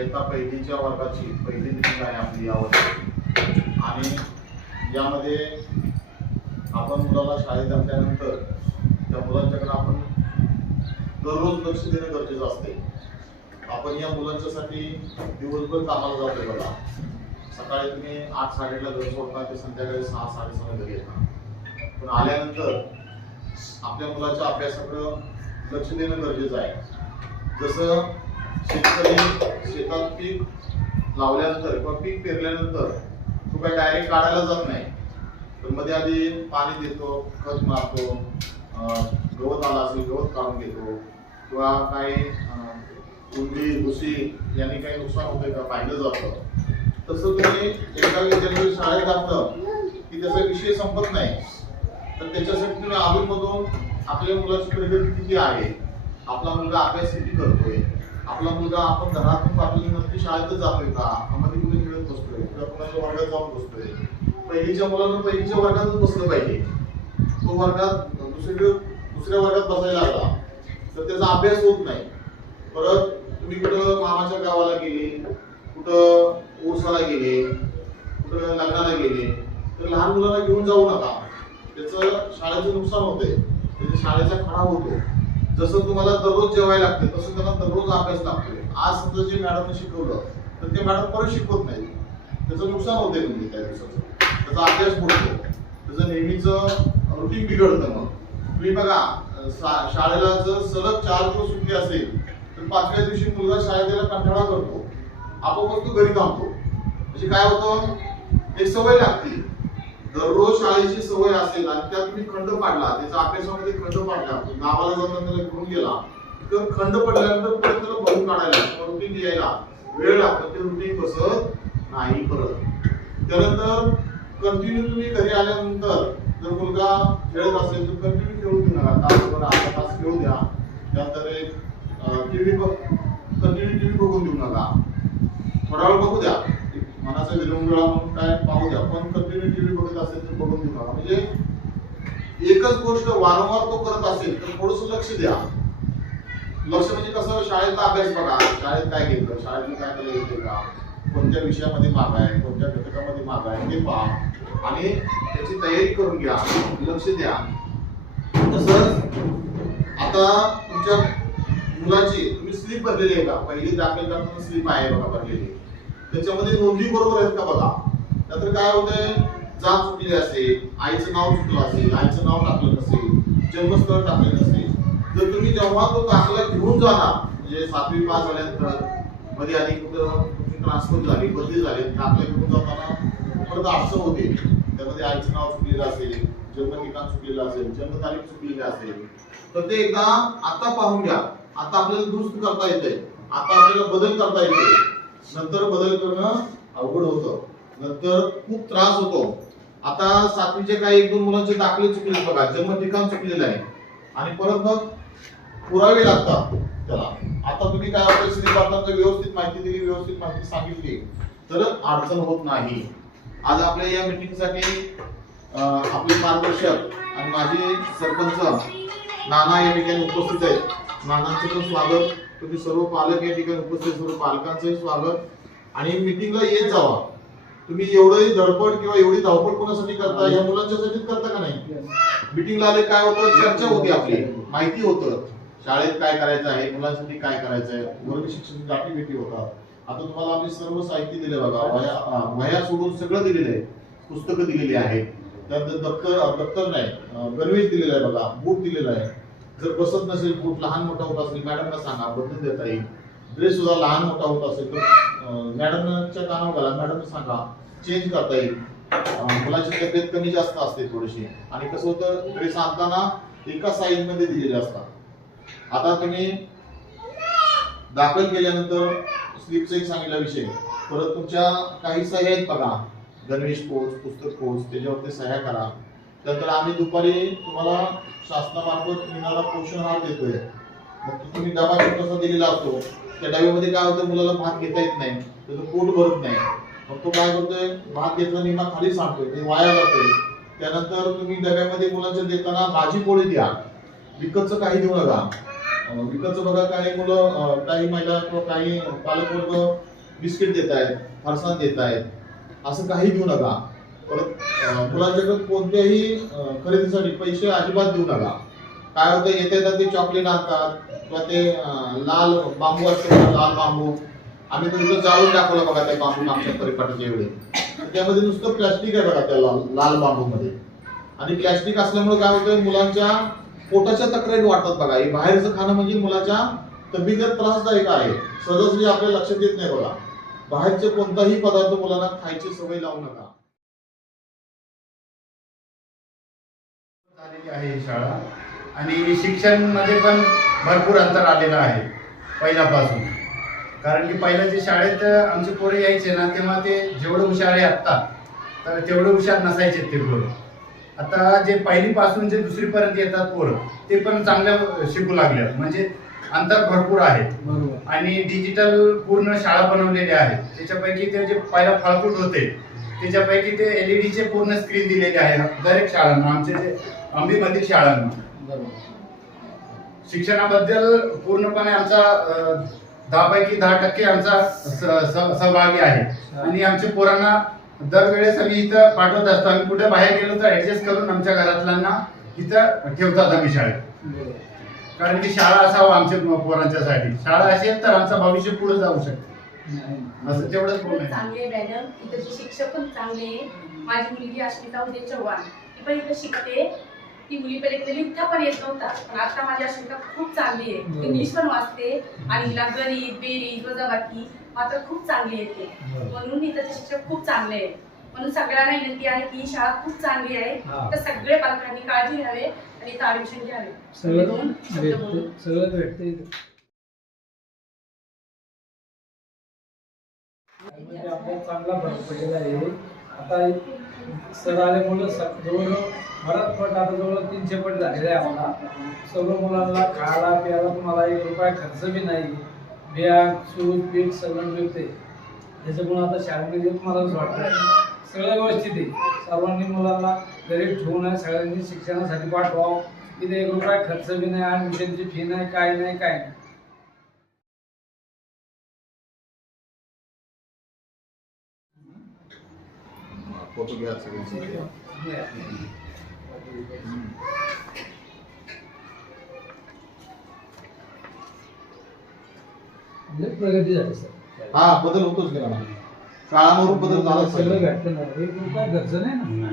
इयत्ता पहिलीच्या वर्गाची पहिली मीटिंग आहे आपली यावर्षी. आणि यामध्ये आपण मुलाला शाळेत घातल्यानंतर त्या मुलांच्याकडे आपण दररोज लक्ष देणं गरजेचं असते. आपण या मुलांच्यासाठी दिवसभर कामाला जातो बघा. सकाळी तुम्ही 8-8:30ला घर सोडता ते संध्याकाळी 6-6:30 घरी येतात. पण आल्यानंतर आपल्या मुलाच्या अभ्यासाकडे लक्ष देणं गरजेचं आहे. जसं शेतकरी शेतात पीक लावल्यानंतर किंवा पीक पेरल्यानंतर तो काय डायरेक्ट काढायला जात नाही, तर मध्ये आधी पाणी देतो, खत मारतो, गवत आला असेल गवत काढून घेतो, किंवा काही उंदी घुशी यांनी काही नुकसान होतंय का पाहिलं जातं. तसं तुम्ही एका विद्यार्थी शाळेत घातलं की त्याचा विषय संपत नाही. तर त्याच्यासाठी तुम्ही अधूनमधून आपल्या मुलाची प्रगती किती आहे, आपला मुलगा अभ्यास किती करतोय, आपला मुलगा आपण घरातून पाठवली नक्की शाळेतच जातोय का, मध्ये कुठे खेळत बसतोय किंवा कुणाच्या वर्गात जाऊन बसतोय. पहिलीच्या मुलांना पहिलीच्या वर्गातच बसलं पाहिजे. तो वर्गात दुसऱ्या वर्गात बसायला लागला तर त्याचा अभ्यास होत नाही. परत तुम्ही कुठं मामाच्या गावाला गेले, कुठं उरसाला गेले, कुठं लग्नाला गेले तर लहान मुलांना घेऊन जाऊ नका. त्याचं शाळेचं नुकसान होतंय, त्याच्या शाळेचा खराब होतो. जसं तुम्हाला दररोज जेवायला लागते तसं त्यांना दररोज अभ्यास लागतोय. आज समजा जे मॅडमने शिकवलं तर ते मॅडम परत शिकवत नाही, त्याचं नुकसान होते. म्हणजे त्या दिवसाचं त्याचा अभ्यास बुडतो, त्याचं नेहमीचं रुटीन बिघडतं. मग तुम्ही बघा शाळेला जर सलग 4 दिवस सुट्टी असेल तर 5व्या दिवशी मुलगा शाळेत यायला कंटाळा करतो, आपोआप तो घरी थांबतो. म्हणजे काय होतं, एक सवय लागते. दररोज शाळेची सवय असेल आणि त्यात तुम्ही खंड पाडला, त्याच्या अभ्यासामध्ये खंड पाडला, गावाला जाताना त्याला घेऊन गेला तर खंड पडल्यानंतर परत त्याला भरून काढायला रुटीन यायला वेळ लागतो. ते रुटीन बसत नाही. परत त्यानंतर कंटिन्यू तुम्ही घरी आल्यानंतर जर मुलगा खेळत असेल तर कंटिन्यू खेळू देऊ नका. तासभर अर्धा तास खेळू द्या. त्यानंतर कंटिन्यू टीव्ही बघून देऊ नका. थोडा वेळ बघू द्या, मनाचा विरंगुळा म्हणून काय पाहू द्या, पण कंटिन्यू टीव्ही बघत असेल तर बघून देऊ नका. म्हणजे एकच गोष्ट वारंवार तो करत असेल तर थोडंसं लक्ष द्या. लक्ष म्हणजे कसं, शाळेतला अभ्यास बघा, शाळेत काय घेतलं, शाळेतलं काय त्याला येते का, कोणत्या विषयामध्ये माग आहे, कोणत्या घटकामध्ये माग आहे ते पहा आणि त्याची तयारी करून घ्या, लक्ष द्या. तसंच आता तुमच्या मुलाची तुम्ही स्लिप भरलेली आहे का, पहिली दाखल करताना स्लिप आहे बघा भरलेली, त्याच्यामध्ये नोंदी बरोबर आहेत का बघा. त्यानंतर काय होतंय, जात चुकली असेल, आईचं नाव चुकलं असेल, आईचं नाव टाकलं नसेल, जन्मस्थळ टाकलं नसेल, जर तुम्ही जेव्हा तो दाखला घेऊन जाणार म्हणजे 7वी पास झाल्यानंतर मध्ये आधी कुठं ट्रान्सफर झाली, बदली झाली, दाखला घेऊन जाताना परत अडचण होते. त्यामध्ये आईचं नाव चुकलेलं असेल, जन्म ठिकाण चुकलेलं असेल, जन्मतारीख चुकलेली असेल तर ते एकदा आता पाहून घ्या. आता आपल्याला दुरुस्त करता येते, आता आपल्याला बदल करता येते. नंतर बदल करणं अवघड होतं, नंतर खूप त्रास होतो. आता 7वीचे काही 1-2 मुलांचे दाखले चुकले बघा, जन्म ठिकाण चुकलेलं आहे आणि परत मग पुरावे लागतात त्याला. आता तुम्ही काय परिस्थिती करता, व्यवस्थित माहिती दिली, व्यवस्थित माहिती सांगितली तर अडचण होत नाही. आज आपल्या या मीटिंगसाठी आपले मार्गदर्शक आणि माझे सरपंच नाना या ठिकाणी उपस्थित आहेत. नानांचं पण स्वागत. तुम्ही सर्व पालक या ठिकाणी उपस्थित, सर्व पालकांचंही स्वागत. आणि मीटिंगला येत जावा. तुम्ही एवढी धडपड किंवा एवढी धावपळ कोणासाठी करता, या मुलांच्यासाठीच करता का नाही. मीटिंगला आले काय होतं, चर्चा होती, आपली माहिती होतं शाळेत काय करायचं आहे, मुलांसाठी काय करायचं आहे, वर्ग शिक्षण गाठी भेटी होतात. आता तुम्हाला आम्ही सर्व साहित्य दिले बघा, वह्या सोडून सगळं दिलेलं आहे, पुस्तकं दिलेली आहेत, त्यानंतर दप्तर नाही, गणवेश दिलेला आहे बघा, बूट दिलेला आहे. जर बसत नसेल, बूट लहान मोठा होत असेल मॅडमला सांगा, बदलून देता येईल. ड्रेस सुद्धा लहान मोठा होत असेल तर मॅडमच्या कानावर घाला, मॅडमला सांगा, चेंज करता येईल. मुलाची तब्येत कमी जास्त असते थोडीशी, आणि कसं होतं, ड्रेस आणताना एका साईज मध्ये दिलेले असतात. आता तुम्ही दाखल केल्यानंतर स्लिपचाही सांगितला विषय, परत तुमच्या काही सह्या आहेत बघा, गणवेश पोच, पुस्तक पोच, त्याच्यावरती सह्या करा. त्यानंतर आम्ही दुपारी तुम्हाला शासनामार्फत मिळणारा पोषण आहार देतोय. मग तुम्ही डबा छोटासा दिलेला असतो, त्या डब्यामध्ये काय होतं, मुलाला भात घेता येत नाही, त्याचं पोट भरत नाही, मग तो काय करतोय, भात घेतला निम्मा खाली सांडतोय, ते वाया जातोय. त्यानंतर तुम्ही डब्यामध्ये मुलांच्या देताना भाजी पोळी द्या, विकतचं काही देऊ नका. विकतचं बघा, काही मुलं, काही महिला किंवा काही पालकवर्ग बिस्किट देत आहेत, फरसाण देत आहेत असं काही देऊ नका. परत मुलांच्याकडे कोणत्याही खरेदीसाठी पैसे अजिबात देऊ नका. काय होतं येतात ते चॉकलेट आणतात किंवा ते लाल बांबू असतो, लाल बांबू आम्ही तुमचं जाळून दाखवलं बघा त्या बांबू मागच्या परिपाठाच्या वेळी. त्यामध्ये नुसतं प्लॅस्टिक आहे बघा त्या लाल बांबू मध्ये. आणि प्लॅस्टिक असल्यामुळे काय होतं मुलांच्या पोटाच्या तक्रारी वाटतात बघा. हे बाहेरचं खाणं म्हणजे मुलाच्या तब्येतीला त्रासदायक आहे. सहजही आपल्या लक्षात येत नाही बघा. बाहेरचे कोणताही पदार्थ मुलांना खायची सवय लावू नका. झालेली आहे ही शाळा आणि शिक्षण मध्ये पण भरपूर अंतर आलेलं आहे पहिल्यापासून. कारण की पहिल्या जे शाळेत आमचे पोरं यायचे ना तेव्हा ते जेवढं हुशार आहे आत्ता तर तेवढे हुशार नसायचे ते पोरं. आता जे पहिलीपासून जे दुसरीपर्यंत येतात पोरं ते पण चांगल्या शिकू लागले. म्हणजे अंतर भरपूर आहे. आणि डिजिटल पूर्ण शाळा बनवलेल्या आहेत. त्याच्यापैकी ते जे पहिला फाळकूट होते त्याच्यापैकी ते LED चे पूर्ण स्क्रीन दिलेले आहे दरेक शाळांना, आमचे जे अंबीमधील शाळांना. शिक्षणाबद्दल पूर्णपणे आमचा 10% आमचा सहभागी आहे. आणि आमच्या पोरांना दरवेळेस आम्ही इथं पाठवत असतो. आम्ही कुठे बाहेर गेलो तर ऍडजस्ट करून आमच्या घरातल्यांना इथं ठेवतात आम्ही शाळेत. कारण की शाळा असावं आमच्या पोरांच्यासाठी. शाळा असेल तर आमचं भविष्य पुढे जाऊ शकते. असं तेवढंच बोलणं. चांगले मॅडम, इथचे शिक्षक पण चांगले. माझी मुलगी अस्मिता उदय चव्हाण ती पण इथं शिकते. ती मुली पहिले इतका पण येत नव्हता, पण आता माझी अस्मिता खूप चांगली आहे. इंग्लिश पण वाचते आणि हिला गणित, बेरीज, वजाबाकी मात्र खूप चांगली येते. म्हणून इथं शिक्षक खूप चांगले आहेत. म्हणून सगळ्यांना विनंती आहे की ही शाळा खूप चांगली आहे. तर सगळे पालकांनी काळजी घ्यावे आणि इथं ऍडमिशन घ्यावे. सगळं भेटते. आपल्याला चांगला भर पडलेला आहे. आता सर आल्यामुळे जवळ बराच पट आता जवळ 300 पट झालेले आहे. आम्हाला सर्व मुलांना खायला प्यायला तुम्हाला 1 रुपया खर्च बी नाही. बॅग, शूज, पीठ सगळं मिळते. त्याच्यामुळे आता शाळेमध्ये तुम्हाला वाटतं सगळं व्यवस्थित आहे. सर्वांनी मुलांना घरी ठेवून आहे, सगळ्यांनी शिक्षणासाठी पाठवावं. इथे 1 रुपया खर्च बी नाही, ॲडमिशनची फी नाही, काय नाही. फोटो घ्या सगळे. प्रगती झाली सर. हा बदल होतोच. काळानुरूप बदल झाला. सगळं भेटतं ना, 1 रुपया खर्च नाही ना.